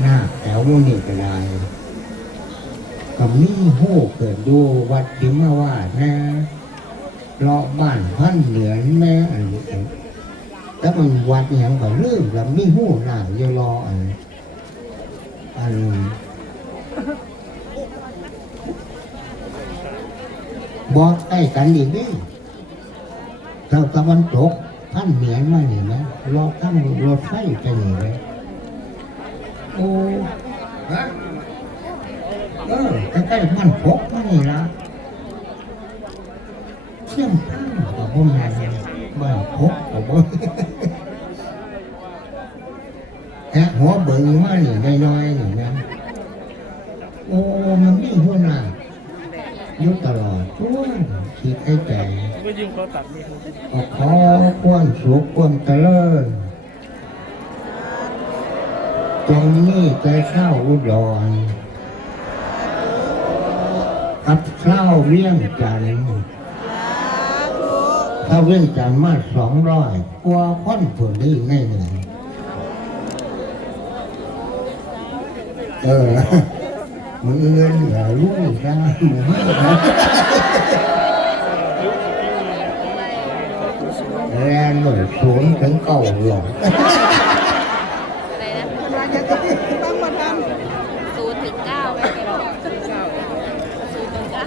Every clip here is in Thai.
หน้าแถวมุนี่ก็ได้ก็มีหู้เกิดดูวัดทิมาวาดนะเลาะบ้านพันเหลือนแม่อันนี้แต่มันวัดอย่างก็ลืมแล้วมีหู้หน้าอยู่รออันอันบอกใกล้กันอีกนี่เจ้าตะวันตกพันเหนือนมานี่นะรอตั้งรถไฟไปนี่เลย โอ้ฮะเออใกล้ๆมันพกมานี่ละเชื่อมตั้งกับพวกนั้นบ้านพกกับพวกแอะหัวเบิ่งมานี่น้อยๆนี่นะโอ้มันมีหัวหน้าอยู่ตลอดตัวคิดให้ใจก็ยิงเขาตัดนี่ก็ขอความสุขความเจริญ ตรงนี้ใจเศร้าอุดรกับเศร้าเวียงจันทร์ถ้าเวียงจันทร์มาสองร้อยกว่าคนผลนี้แน่นอนเออมือเงินเหลือลูกนะมือไม่นะแรงหน่อยศูนถึงเก้าหลอก อะไรนะ ต้องมาท ศูนย์ถึงเก้าไม่เป็นหรอกศูนย์ถึงเก้า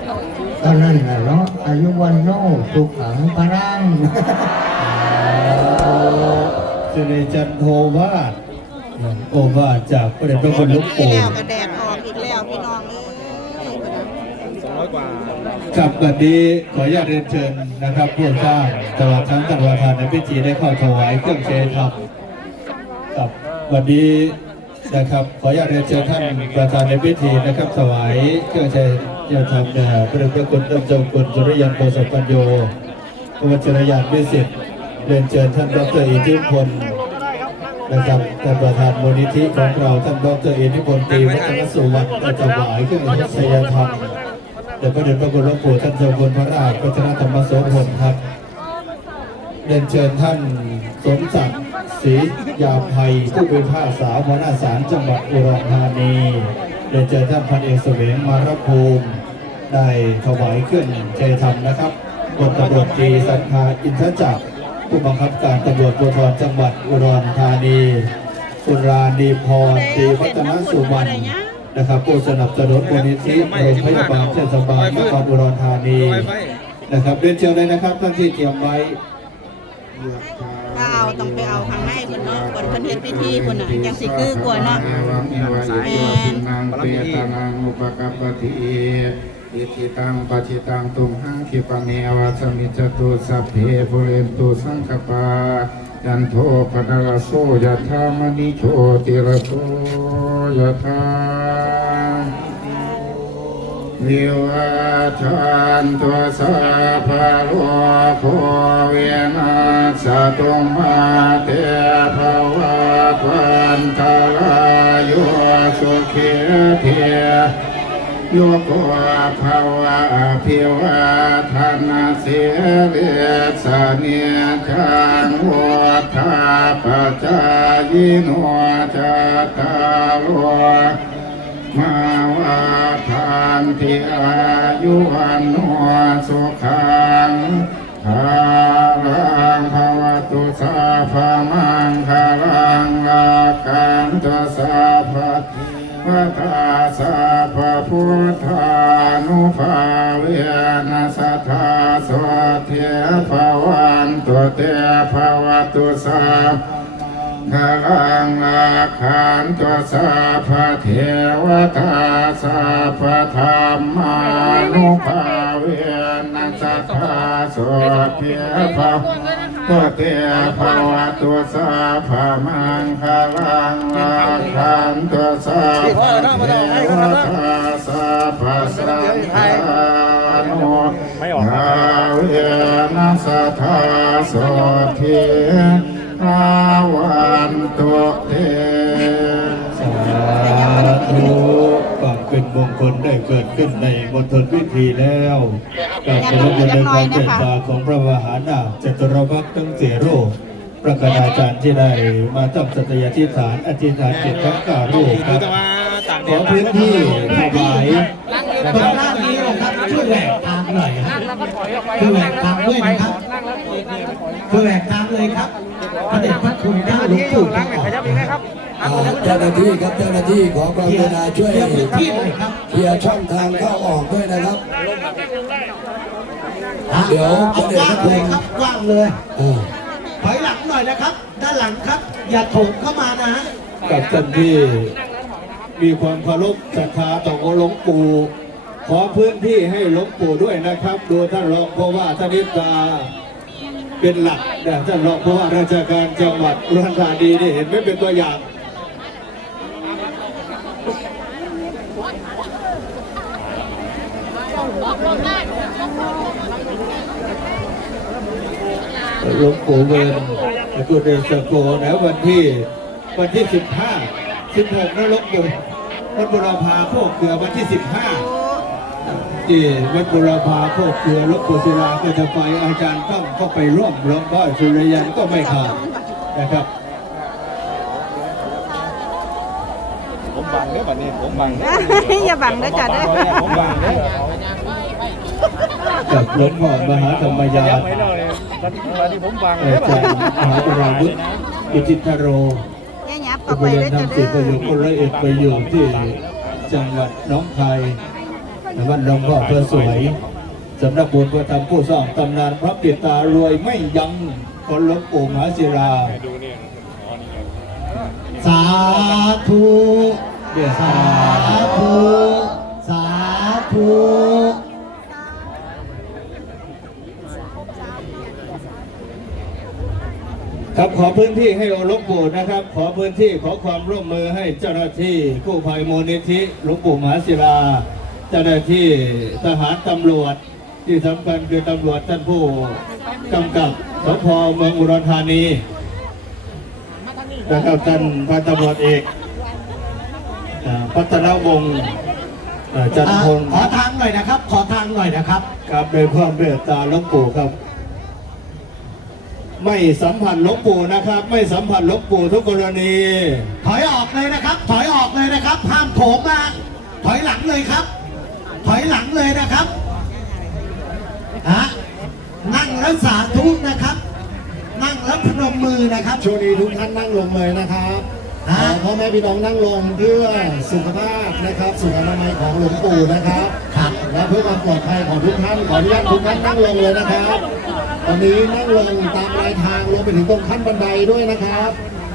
ตอนนั้นน่ะเนาะอายุวันโนสุขังพรังสิริจันโทวาดโอวาดจากพระเดชพระคุณหลูกำปู่แล้วก็แดดออกอีกแล้วพี่น้องเอ้ยกับวันนี้ขออนุญาตเรียนเชิญนะครับผู้สร้างตลอดทั้งตลอดทานในพิธีได้เข้าถวายเครื่องเชธรรมกับวันนี้นะครับขออนุญาตเรียนเชิญท่านประธานในพิธีนะครับถวายเครื่องเช ธรรมแด่พระเดชพระคุณท่านเจ้าคุณสุริยันโกศลปัญโยพระวจรยานวิสิทธิ์เรียนเชิญท่านดรอิทธิพลนะครับท่านประธานมูลนิธิของเราท่านดรอิทธิพลตีวัฒนสุวรรณได้ถวายเครื่องทัศยธรรมเดชพระเดชพระคุณหลวงปู่ท่านเจ้าคุณพระราชพัฒนธรรมโสพลครับเรียนเชิญท่านสมศักดิ์ศรียาภัยผู้เป็นภาษาหัวหน้าศาลจังหวัดอุดรธานีเรียนเชิญท่านพันเอกเสวงมารภูมิ ได้ถวายเครื่องเจธรรมนะครับบนตำรวจตรีสันพาอินทจักรผู้บังคับการตำรวจภูธรจังหวัดอุดรธานีคุณราดีพรตรีพัฒนสุวรรณนะครับผู้สนับสนุนมูลนิธิโรงพยาบาลเทศบาลนครอุดรธานีนะครับเรียนเชิญเลยนะครับท่านที่เตรียมไว้ถ้าเอาต้องไปเอาข้างในเพิ่นเนาะก่อนเพิ่นเฮ็ดพิธีพุ่นน่ะจังสิคือกว่าเนาะเอวังเอวะเยวะปินังเปตานังอุปกัปปติ อิทิตังปจิตังตุมหังคิปะเมวะสมิจตุสัพเพปุเรนตุสังคปายันโทปนรโสยะธามณิโชติรสโสยะธาวิวัชานตัวสาภาโลโคเวนัสตุมาเตภวะพันธลายโยสุขีเท ยโยโกภาวะพิวะธนาเสียเวสเนียจังวัฏาปจายโนจตตาโลมาวาทานที่อายุวันโนสุขังภาลังภาวตุสาภามังคาลังอาคันตุสาภา พระทาสาภาพุทธานุภาเวนัสทธาสวเทภาวันตุเตภาวตุสาพลังอาคันตุสาพเทวตาสาพธรรมานุภาเวนัสสทธาโสเพียภา ตุเตภาวะตุสาภะมังคลังอาคันตุสาพะเทวตาสาพะสังฆานุภาเวนัสธาโสเพียอาวันตัวเทสาธุ มงคลได้เกิดขึ้นในมณฑลพิธีแล้วกับเป็นบุญในความเมตตาของพระมหานาคจตุรพักษ์ทั้งเสียโรคประกาศอาจารย์ที่ได้มาตั้งสัตยาธิษฐานอธิษฐานจิตทั้งก้ารูปครับขอพื้นที่ถวายตรงรับด้านนี้นะครับช่วยแหวกทางหน่อยครับช่วยแหวกทางด้วยนะครับช่วยแหวกทางเลยครับพระเดชพระคุณเจ้าหลวงปู่ครับ เจ้าหน้าที่ครับเจ้าหน้าที่ขอความกรุณาช่วยเคลียร์พื้นที่หน่อยครับเคลียร์ช่องทางเข้าออกด้วยนะครับ เดี๋ยวเอากว้างเลยครับกว้างเลยเออถอยหลังหน่อยนะครับ ด้านหลังครับ อย่าโถมเข้ามานะฮะกับท่านที่มีความเคารพศรัทธาต่อองค์หลวงปู่ขอพื้นที่ให้หลวงปู่ด้วยนะครับดูท่านรองเพราะว่าท่านนิตาเป็นหลักแต่ท่านรองเพราะว่าราชการจังหวัดอุดรธานีนี่เห็นไม่เป็นตัวอย่าง หลวงปู่เวิร์นกุเดสโกนะวันที่วันที่สิบห้าสิบหกนะหลวงปู่วัดบุรพาโคกเกลือวันที่สิบห้าที่วัดบุรพาโคกเกลือหลวงปู่ศิลาก็จะไปอาจารย์ต้องก็ไปร่วมหลวงพ่อสุริยันก็ไม่ขาดนะครับ ผมบังเด้อบัดนี้ผมบังเด้ออย่าบังเด้อจ้ะเด้อผมบังเด้อกับหลวงพ่อมหาธรรมยายับไว้เลยบัดนี้ผมบังอาเด้อจารย์มหาปราวุฒิอิจิตรโรอย่าหยับก็เข้าไปไปเรียนเด้อจ้ะทำศิเด้ษย์ประโยอชน์คนละเอกไปอยู่ที่จังหวัดหน้องคายวัดหลวงพ่อเพื่อสวยสำนักบุญพระธรรมผู้สร้างตำนานพระปิดตารวยไม่ยั้งคนหลวงปู่มหาศิลา สาธุสาธุสาธุครับขอพื้นที่ให้อลวงปู่นะครับ ขอพื้นที่ขอความร่วมมือให้เจ้าหน้าที่กู้ภัยมูลนิธิหลวงปู่มหาศิลา เจ้าหน้าที่ทหารตำรวจที่สำคัญคือตำรวจท่านผู้กำกับสพเมืองอุดรธานี นะครับท่านพันตำรวจเอกอ่าพัฒนวงศ์อ่าจันทอ่าพงศ์ขอทางหน่อยนะครับ ขอทางหน่อยนะครับครับโดยความเมตตาหลวงปู่ครับ ไม่สัมผัสหลวงปู่นะครับ ไม่สัมผัสหลวงปู่ทุกกรณี ถอยออกเลยนะครับ ถอยออกเลยนะครับ ห้ามโถมมาถอยหลังเลยครับ ถอยหลังเลยนะครับฮะนั่งแล้วสาธุนะครับ นั่งแล้วพนมมือนะครับ ช่วงนี้ทุกท่านนั่งลงเลยนะครับฮะขอพ่อแม่พี่น้องนั่งลงเพื่อสุขภาพนะครับสุขอนามัยของหลวงปู่นะครับครับและเพื่อความปลอดภัยของทุกท่านขออนุญาตทุกท่านนั่งลงเลยนะครับตอนนี้นั่งลงตามรายทางลงไปถึงตรงขั้นบันไดด้วยนะครับ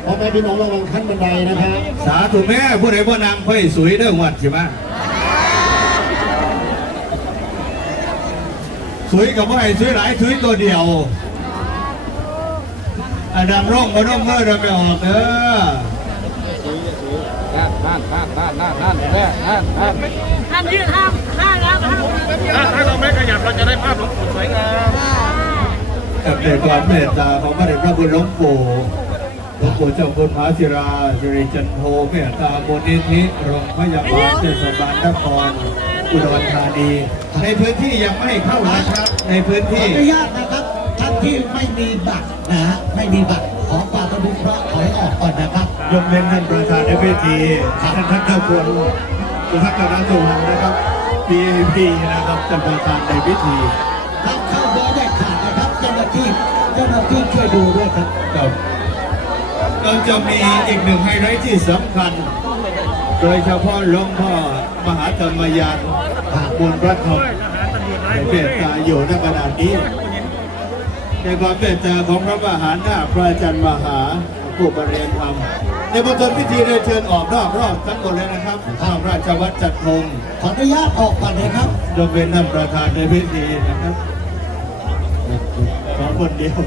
พ่อแม่พี่น้องระวังขั้นบันไดนะครับสาธุแม่ผู้ใดผู้นำค่อยสวยเด้อหวัดใช่ไหมสวยกับว่าไอ้สวยหลายสวยตัวเดียวอัน ดำร่องมาร่องเมื่อเราไม่ออกเด้อนั่นนั่นนั่นนั่นนั่นนั่นแน่นั่นนั่นห้ามยืดห้ามห้ามแล้วห้ามถ้าเราไม่ขยับเราจะได้ภาพหลวงปู่สวยงามกับในความเมตตาของพระเดชพระคุณหลวงปู่หลวงปู่เจ้าคุณมหาศิราสิริจันโทเมตตาบุญนิธิโรงพยาบาลเทศบาลนครอุดรธานีในพื้นที่ยังไม่เข้านะครับ ในพื้นที่อนุญาตนะครับ ท่านที่ไม่มีบัตรนะฮะไม่มีบัตรขอความกรุณาถอยออกก่อนนะครับ ยกเว้นท่านประธานในเวทีท่านท่านเจ้าคุณสุทัศน์ราชวงศ์นะครับ PAP นะครับท่านประธานในพิธีท่านเข้าเบอร์ได้ขาดนะครับเจ้าหน้าที่เจ้าหน้าที่ช่วยดูด้วยครับครับเราจะมีอีกหนึ่งไฮไลท์ที่สำคัญ โดยเฉพาะหลวงพ่อมหาธรรมยานบุญพระธรรมในเมตตาอยู่ในขณะนี้ ในความเมตตาของพระมหาหน้าพระอาจารย์มหาผู้บริเรียนธรรมในบทพิธีได้เชิญออกนอกรอบทั้งหมดเลยนะครับข้ามราชวัตรจัดพงศ์ขออนุญาตออกก่อนนะครับยกเว้นท่านประธานในพิธีนะครับสองคนเดียว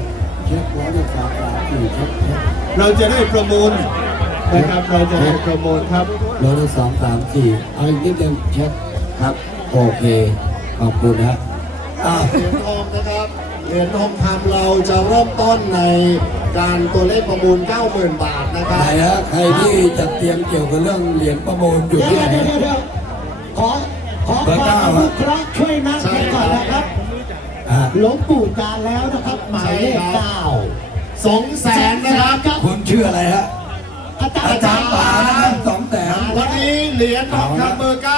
เช็คหัวด้วยสามสามสี่เช็คเช็คเราจะได้ประมูลนะครับเราจะได้ประมูลครับโลละสองสามสี่เอาอีกนิดเดียวเช็คครับโอเคขอบคุณฮะ อ่าเหรียญทองนะครับเหรียญทองคำเราจะเริ่มต้นในการตัวเลขประมูล 90,000 บาทนะคไหรันบฮะใครที่จัดเตรียมเกี่ยวกับเรื่องเหรียญประมูลอยู่เดี๋ยวที่ไหน เดี๋ยวเดี๋ยวขอขอเบอร์ควาเก้ามอนุเคราะห์ช่วยนั่งกันก่อนนะครับอ่าหลวงปู่จานแล้วนะครับ หมายเลขเก้าสองแสนนะครับ คุณชื่ออะไรฮะอาจารย์ป๋านะครับสองแสน วันนี้เหรียญทองคำเบอร์เก้า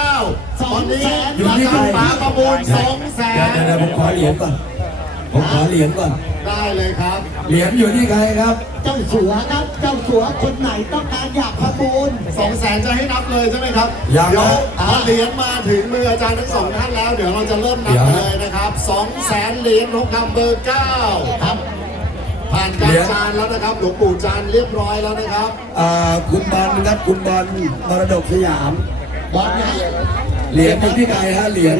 ตอนนี้อยู่ที่อาใครจารย์ป๋าประมูลสองแสเดี๋ยวนเดี๋ยวเดี๋ยวผมขอเหรียญก่อน ผมขอเหรียญก่อน ได้เลยครับ เหรียญอยู่ที่ใครครับ เจ้าสัวครับ เจ้าสัวคนไหนต้องการอยากประมูลสองแสนจะให้นับเลยใช่ไหมครับยังเดี๋ยวนะพอเหรียญมาถึงมืออาจารย์ทั้งสองท่านแล้ว เดี๋ยวเราจะเริ่มนัเดี๋บยวเลยนะครับสองแสนเหรียญทองคำเบอร์เก้าครับผ่านการจานแล้วนะครับหลวงปู่จานเรียบร้อยแล้วนะครับอ่าคุณบอลครับคุณบอลมรดกสยามบอลนะ เหรียญอยู่ที่ใครฮะเหรียญ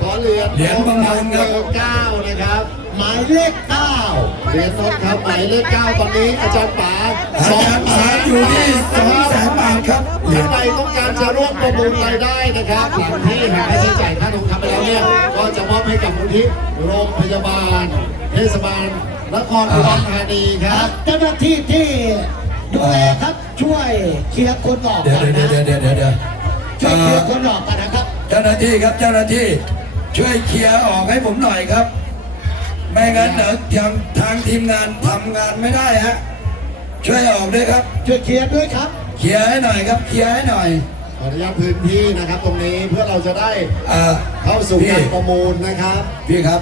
ขอเหรียญเหรียญประมูลครับเบอร์เก้านะครับหมายเลขเก้าเหรียญทองคำหมายเลขเก้าตอนนี้อาจารย์ป๋าอาจารย์ป๋าอยู่ที่สองแสนบาทครับเหรียท่าญนใดต้องการจะร่วมประมูลรายได้นะครับหลังที่หาค่าใช้จ่ายค่าทองคำไปแล้วเนี่ยก็จะมอบให้กับมูลที่โรงพยาบาลเทศบาลนครอุดรธานีครับเจ้าหน้าที่ที่ดูแลครับช่วยเคลียร์คนออกเดี๋ยวกันเดี๋ยวนะเดี๋ยวเดี๋ยวเดี๋ยว ช่วยเคลียร์คเอ่อนออกกันนะครับ เจ้าหน้าที่ครับเจ้าหน้าที่ช่วยเคลียร์ออกให้ผมหน่อยครับ ไม่งั้นเดี๋ยวทางทางทีมงานทำงานไม่ได้ฮะช่วยออกด้วยครับ ช่วยเคลียร์ด้วยครับ เคลียร์ให้หน่อยครับเคลียร์ให้หน่อยขออนุญาตพื้นที่นะครับ ตรงนี้เพื่อเราจะได้อ่าเข้าสู่พี่การประมูลนะครับ พี่ครับ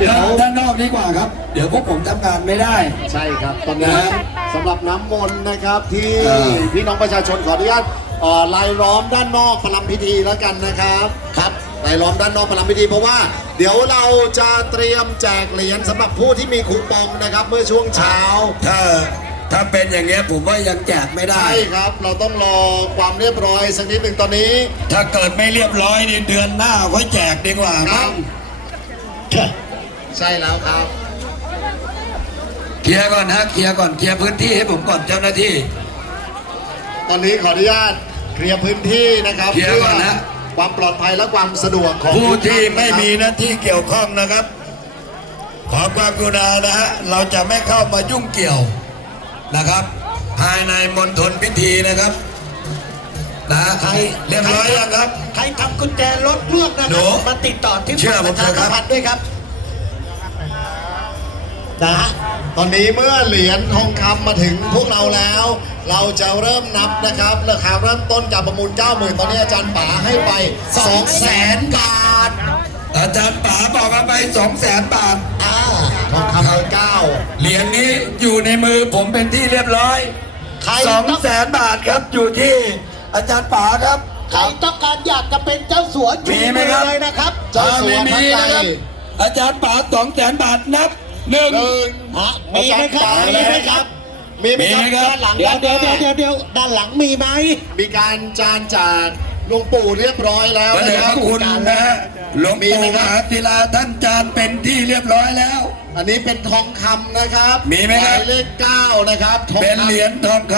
แล้วเดี๋ยวด้านด้านนอกดีกว่าครับ เดี๋ยวพวกผมทำงานไม่ได้ ใช่ครับตอนนี้นะสำหรับน้ำมนต์นะครับที่เออ พี่น้องประชาชนขออนุญาตเอ่อลายล้อมด้านนอกพลัมพิธีแล้วกันนะครับครับลายล้อมด้านนอกพลัมพิธี เพราะว่าเดี๋ยวเราจะเตรียมแจกเหรียญสำหรับผู้ที่มีคูปองนะครับเมื่อช่วงเช้า ถ้าถ้าเป็นอย่างเงี้ยผมว่ายังแจกไม่ได้ ใช่ครับ เราต้องรอความเรียบร้อยสักนิดหนึ่งตอนนี้ถ้าเกิดไม่เรียบร้อยนี่เดือนหน้าค่อยแจกดีกว่าคครัรับบ ใช่แล้วครับเคลียร์ก่อนฮะเคลียร์ก่อนเคลียร์พื้นที่ให้ผมก่อนเจ้าหน้าที่ ตอนนี้ขออนุญาตเคลียร์พื้นที่นะครับเคลียร์ก่อนนะความปลอดภัยและความสะดวกของผู้ทุกที่ท่านไม่นะครับมีหน้าที่เกี่ยวข้องนะครับ ขอความกรุณานะฮะเราจะไม่เข้ามายุ่งเกี่ยวนะครับ ภายในมณฑลพิธีนะครับนะเรียบร้อยยังครับ ใครทำกุญแจรถล่วงนะหนูครับมาติดต่อที่เชื่อผมประเถชาอะครับ สัมพันธ์ด้วยครับ นะฮะตอนนี้เมื่อเหรียญทองคำมาถึงพวกเราแล้ว เราจะเริ่มนับนะครับราคาเริ่มต้นจากประมูล 90,000 ตอนนี้อาจารย์ป๋าให้ไป 200,000 บาท อาจารย์ป๋าบอกว่าไปสองแสนบาท อ่าทองคำเบอร์เก้าเหรียญนี้อยู่ในมือผมเป็นที่เรียบร้อยใครสองต้องแสนบาทครับอยู่ที่อาจารย์ป๋าครับ ใครต้องการอยากจะเป็นเจ้าสัวชูมีไหมครับ เลยนะครับ เจ้าสัวถ้ไม่มีนะครับอาจารย์ป๋าสองแสนบาทนับ หนึ่งหนึ่งฮะมีไหมครับอาจาย์มีป๋าไหมครับ มีไหมมีไหมคครัรับบด้านหลังเดี๋ยวด้านหเดี๋ยวน้าเดี๋ยวเดี๋ยวด้านหลังมีไหม มีการจานจากหลวงปู่เรียบร้อยแล้วพระนะเดชคพรับระคุณนะฮะหลวงมีปู่ไหมมครับหาศิลาท่านจานเป็นที่เรียบร้อยแล้ว อันนี้เป็นทองคำนะครับ มีไหมครับายเลขเก้านะครับทองเป็นคำเหรียญทองค